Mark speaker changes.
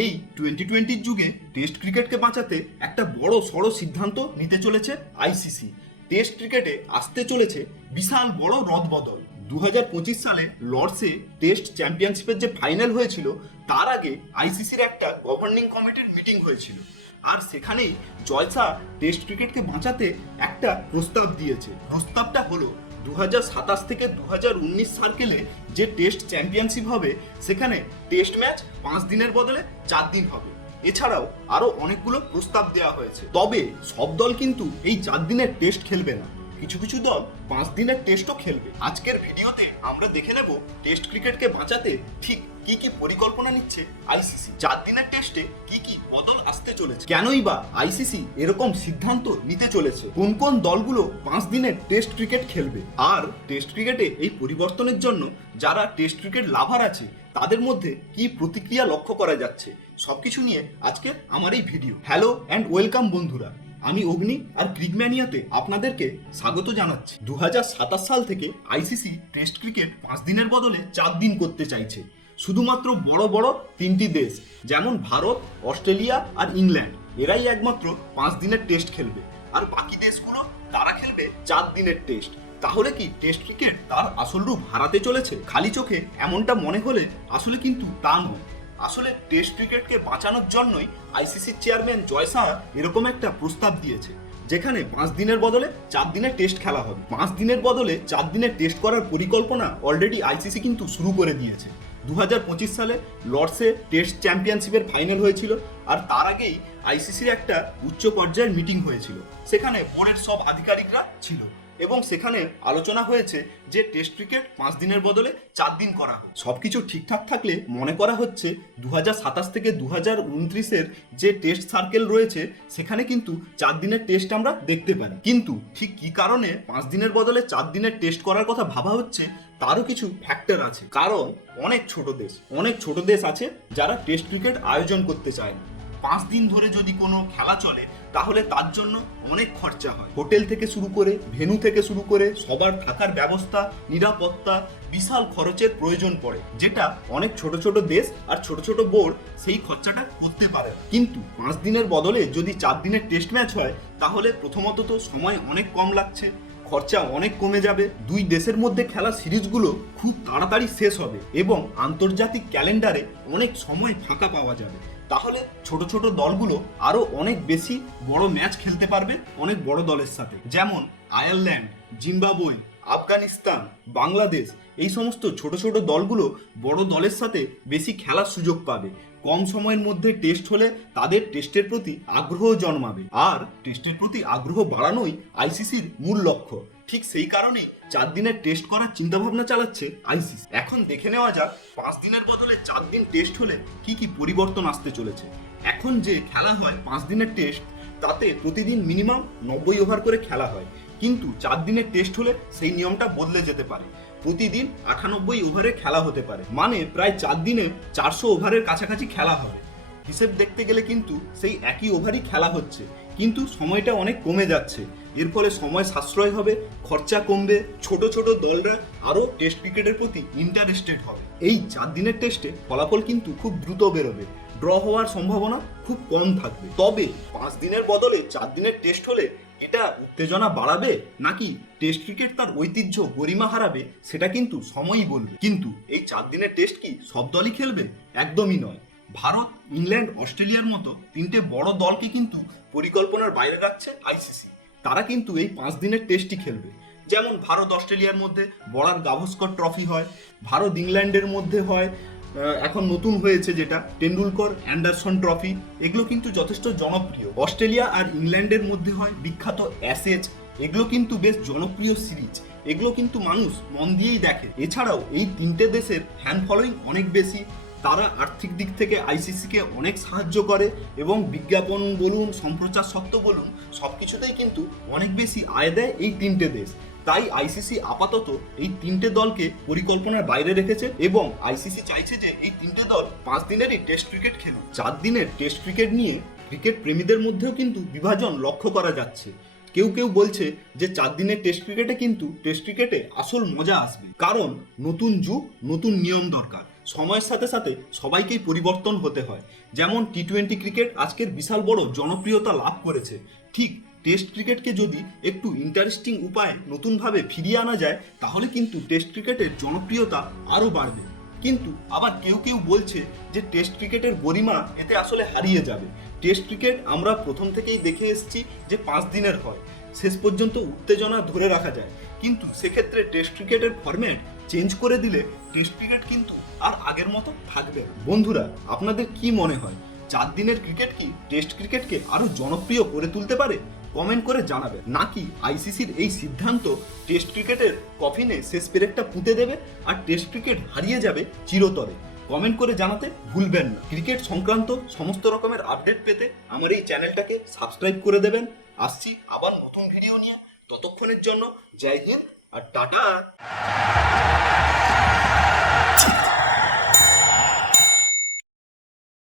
Speaker 1: এই টোয়েন্টি টোয়েন্টির যুগে টেস্ট ক্রিকেটকে বাঁচাতে একটা বড় সড় সিদ্ধান্ত নিতে চলেছে আইসিসি টেস্ট ক্রিকেটে আসতে চলেছে বিশাল বড় রদবদল। দু সালে লর্ডসে টেস্ট চ্যাম্পিয়নশিপের যে ফাইনাল হয়েছিল, তার আগে আইসিসির একটা গভর্নিং কমিটির মিটিং হয়েছিল। আর সেখানেই জয়সা টেস্ট ক্রিকেটকে বাঁচাতে একটা প্রস্তাব দিয়েছে। প্রস্তাবটা হলো দু সাতাশ থেকে দু উনিশ সার্কেলে যে টেস্ট চ্যাম্পিয়নশিপ হবে, সেখানে টেস্ট ম্যাচ পাঁচ দিনের বদলে চার দিন হবে। এছাড়াও আরও অনেকগুলো প্রস্তাব দেওয়া হয়েছে। তবে সব দল কিন্তু এই চার দিনের টেস্ট খেলবে না। কিছু কিছু দল পাঁচ দিনের টেস্টও খেলবে। আজকের ভিডিওতে আমরা দেখে নেব টেস্ট ক্রিকেটকে বাঁচাতে ঠিক কি কি পরিকল্পনা নিচ্ছে আইসিসি। চার দিনের টেস্টে কি কি বদল আসতে চলেছে? কেনই বা আইসিসি এরকম সিদ্ধান্ত নিতে চলেছে? কোন কোন দলগুলো পাঁচ দিনের টেস্ট ক্রিকেট খেলবে? আর টেস্ট ক্রিকেটে এই পরিবর্তনের জন্য যারা টেস্ট ক্রিকেট লাভার আছে, তাদের মধ্যে কি প্রতিক্রিয়া লক্ষ্য করা যাচ্ছে? সবকিছু নিয়ে আজকে আমার এই ভিডিও। হ্যালো অ্যান্ড ওয়েলকাম বন্ধুরা। আমি অগ্নি আর ক্রিকম্যানিয়াতে আপনাদেরকে স্বাগত জানাচ্ছি। দু হাজার সাতাশ সাল থেকে আইসিসি টেস্ট ক্রিকেট পাঁচ দিনের বদলে চার দিন করতে চাইছে। শুধুমাত্র বড় বড় তিনটি দেশ, যেমন ভারত, অস্ট্রেলিয়া আর ইংল্যান্ড, এরাই একমাত্র পাঁচ দিনের টেস্ট খেলবে। আর বাকি দেশগুলো, তারা খেলবে চার দিনের টেস্ট। তাহলে কি টেস্ট ক্রিকেট তার আসল রূপ হারাতে চলেছে? খালি চোখে এমনটা মনে হলে আসলে কিন্তু তা নয়। আসলে টেস্ট ক্রিকেটকে বাঁচানোর জন্যই আইসিসির চেয়ারম্যান জয় শাহ এরকম একটা প্রস্তাব দিয়েছে, যেখানে পাঁচ দিনের বদলে চার দিনের টেস্ট খেলা হবে। পাঁচ দিনের বদলে চার দিনের টেস্ট করার পরিকল্পনা অলরেডি আইসিসি কিন্তু শুরু করে দিয়েছে। দু হাজার পঁচিশ সালে লর্ডসে টেস্ট চ্যাম্পিয়নশিপের ফাইনাল হয়েছিল আর তার আগেই আইসিসির একটা উচ্চ পর্যায়ের মিটিং হয়েছিল। সেখানে বোর্ডের সব আধিকারিকরা ছিল। এবং সেখানে আলোচনা হয়েছে যে টেস্ট ক্রিকেট পাঁচ দিনের বদলে চার দিন করা হোক। সবকিছু ঠিকঠাক থাকলে মনে করা হচ্ছে দু সাতাশ থেকে দু হাজার যে টেস্ট সার্কেল রয়েছে, সেখানে কিন্তু চার দিনের টেস্ট আমরা দেখতে পারি। কিন্তু ঠিক কি কারণে পাঁচ দিনের বদলে চার দিনের টেস্ট করার কথা ভাবা হচ্ছে, তারও কিছু ফ্যাক্টর আছে। কারণ অনেক ছোট দেশ, অনেক ছোট দেশ আছে যারা টেস্ট ক্রিকেট আয়োজন করতে চায় না। পাঁচ দিন ধরে যদি কোনো খেলা চলে, তাহলে তার জন্য অনেক খরচা হয়। হোটেল থেকে শুরু করে, ভেনু থেকে শুরু করে, সবার থাকার ব্যবস্থা, নিরাপত্তা, বিশাল খরচের প্রয়োজন পড়ে, যেটা অনেক ছোট ছোট দেশ আর ছোট ছোট বোর্ড সেই খরচাটা করতে পারে কিন্তু পাঁচ দিনের বদলে যদি চার দিনের টেস্ট ম্যাচ হয়, তাহলে প্রথমত তো সময় অনেক কম লাগছে, খরচা অনেক কমে যাবে। দুই দেশের মধ্যে খেলা সিরিজগুলো খুব তাড়াতাড়ি শেষ হবে এবং আন্তর্জাতিক ক্যালেন্ডারে অনেক সময় ফাঁকা পাওয়া যাবে। তাহলে ছোট ছোট দলগুলো আরও অনেক বেশি বড় ম্যাচ খেলতে পারবে অনেক বড় দলের সাথে। যেমন আয়ারল্যান্ড, জিম্বাবুয়ে, আফগানিস্তান, বাংলাদেশ, এই সমস্ত ছোট ছোট দলগুলো বড় দলের সাথে বেশি খেলার সুযোগ পাবে। কম সময়ের মধ্যে টেস্ট হলে তাদের টেস্টের প্রতি আগ্রহ জন্মাবে। আর টেস্টের প্রতি আগ্রহ বাড়ানোই আইসিসির মূল লক্ষ্য। ঠিক সেই কারণেই চার দিনের টেস্ট করার চিন্তাভাবনা চালাচ্ছে আইসিসি এখন দেখে নেওয়া যাক, পাঁচ দিনের বদলে চার দিন টেস্ট হলে কি কি পরিবর্তন আসতে চলেছে। এখন যে খেলা হয় পাঁচ দিনের টেস্ট তাতে প্রতিদিন মিনিমাম নব্বই ওভার করে খেলা হয়। কিন্তু চার দিনের টেস্ট হলে সেই নিয়মটা বদলে যেতে পারে। প্রতিদিন আটানব্বই ওভারে খেলা হতে পারে। মানে প্রায় চার দিনে চারশো ওভারের কাছাকাছি খেলা হবে। হিসেব দেখতে গেলে কিন্তু সেই একই ওভারই খেলা হচ্ছে। কিন্তু সময়টা অনেক কমে যাচ্ছে। এর ফলে সময় সাশ্রয় হবে, খরচা কমবে, ছোট ছোট দলরা আরও টেস্ট ক্রিকেটের প্রতি ইন্টারেস্টেড হবে। এই চার দিনের টেস্টে ফলাফল কিন্তু খুব দ্রুত বেরোবে। ড্র হওয়ার সম্ভাবনা খুব কম থাকবে। তবে পাঁচ দিনের বদলে চার দিনের টেস্ট হলে এটা উত্তেজনা বাড়াবে নাকি টেস্ট ক্রিকেট তার ঐতিহ্য গরিমা হারাবে, সেটা কিন্তু সময়ই বলবে। কিন্তু এই চার দিনের টেস্ট কি সব দলই খেলবে? একদমই নয়। ভারত, ইংল্যান্ড, অস্ট্রেলিয়ার মতো তিনটে বড় দলকে কিন্তু পরিকল্পনার বাইরে রাখছে আইসিসি তারা কিন্তু এই পাঁচ দিনের টেস্টই খেলবে। যেমন ভারত, অস্ট্রেলিয়ার মধ্যে বড়ার গাভস্কর ট্রফি হয়, ভারত, ইংল্যান্ডের মধ্যে হয় এখন নতুন হয়েছে যেটা টেন্ডুলকর অ্যান্ডারসন ট্রফি, এগুলো কিন্তু যথেষ্ট জনপ্রিয়। অস্ট্রেলিয়া আর ইংল্যান্ডের মধ্যে হয় বিখ্যাত অ্যাসেজ, এগুলো কিন্তু বেশ জনপ্রিয় সিরিজ। এগুলো কিন্তু মানুষ মন দিয়েই দেখে। এছাড়াও এই তিনটে দেশের ফ্যান ফলোয়িং অনেক বেশি। তারা আর্থিক দিক থেকে আইসিসিকে অনেক সাহায্য করে এবং বিজ্ঞাপন বলুন, সম্প্রচার সত্ত্ব বলুন সব কিছুতেই কিন্তু অনেক বেশি আয় দেয় এই তিনটে দেশ। তাই আইসিসি আপাতত এই তিনটে দলকে পরিকল্পনার বাইরে রেখেছে এবং আইসিসি চাইছে যে এই তিনটে দল পাঁচ দিনেরই টেস্ট ক্রিকেট খেলুক। চার দিনের টেস্ট ক্রিকেট নিয়ে ক্রিকেট প্রেমীদের মধ্যেও কিন্তু বিভাজন লক্ষ্য করা যাচ্ছে। কেউ কেউ বলছে যে চার দিনের টেস্ট ক্রিকেটে কিন্তু টেস্ট ক্রিকেটে আসল মজা আসবে। কারণ নতুন যুগ, নতুন নিয়ম দরকার। সময়ের সাথে সাথে সবাইকেই পরিবর্তন হতে হয়। যেমন টি টোয়েন্টি ক্রিকেট আজকের বিশাল বড় জনপ্রিয়তা লাভ করেছে। ঠিক টেস্ট ক্রিকেটকে যদি একটু ইন্টারেস্টিং উপায়ে নতুনভাবে ফিরিয়ে আনা যায়, তাহলে কিন্তু টেস্ট ক্রিকেটের জনপ্রিয়তা আরও বাড়বে। কিন্তু আবার কেউ কেউ বলছে যে টেস্ট ক্রিকেটের গরিমা এতে আসলে হারিয়ে যাবে। টেস্ট ক্রিকেট আমরা প্রথম থেকেই দেখে এসেছি যে পাঁচ দিনের হয়। শেষ পর্যন্ত উত্তেজনা ধরে রাখা যায়। কিন্তু সেক্ষেত্রে টেস্ট ক্রিকেটের ফরম্যাট চেঞ্জ করে দিলে টেস্ট ক্রিকেট কিন্তু আর আগের মতো থাকবে বন্ধুরা, আপনাদের কি মনে হয়? চার দিনের ক্রিকেট কি টেস্ট ক্রিকেটকে আরও জনপ্রিয় করে তুলতে পারে? কমেন্ট করে জানাবেন। নাকি আইসিসির এই সিদ্ধান্ত টেস্ট ক্রিকেটের কফিনে শেষ পেরেকটা পুঁতে দেবে আর টেস্ট ক্রিকেট হারিয়ে যাবে চিরতরে? কমেন্ট করে জানাতে ভুলবেন না। ক্রিকেট সংক্রান্ত সমস্ত রকমের আপডেট পেতে আমার এই চ্যানেলটাকে সাবস্ক্রাইব করে দেবেন। আসছি আবার নতুন ভিডিও নিয়ে। ততক্ষণের জন্য জয় হিন্দ আর টাটা।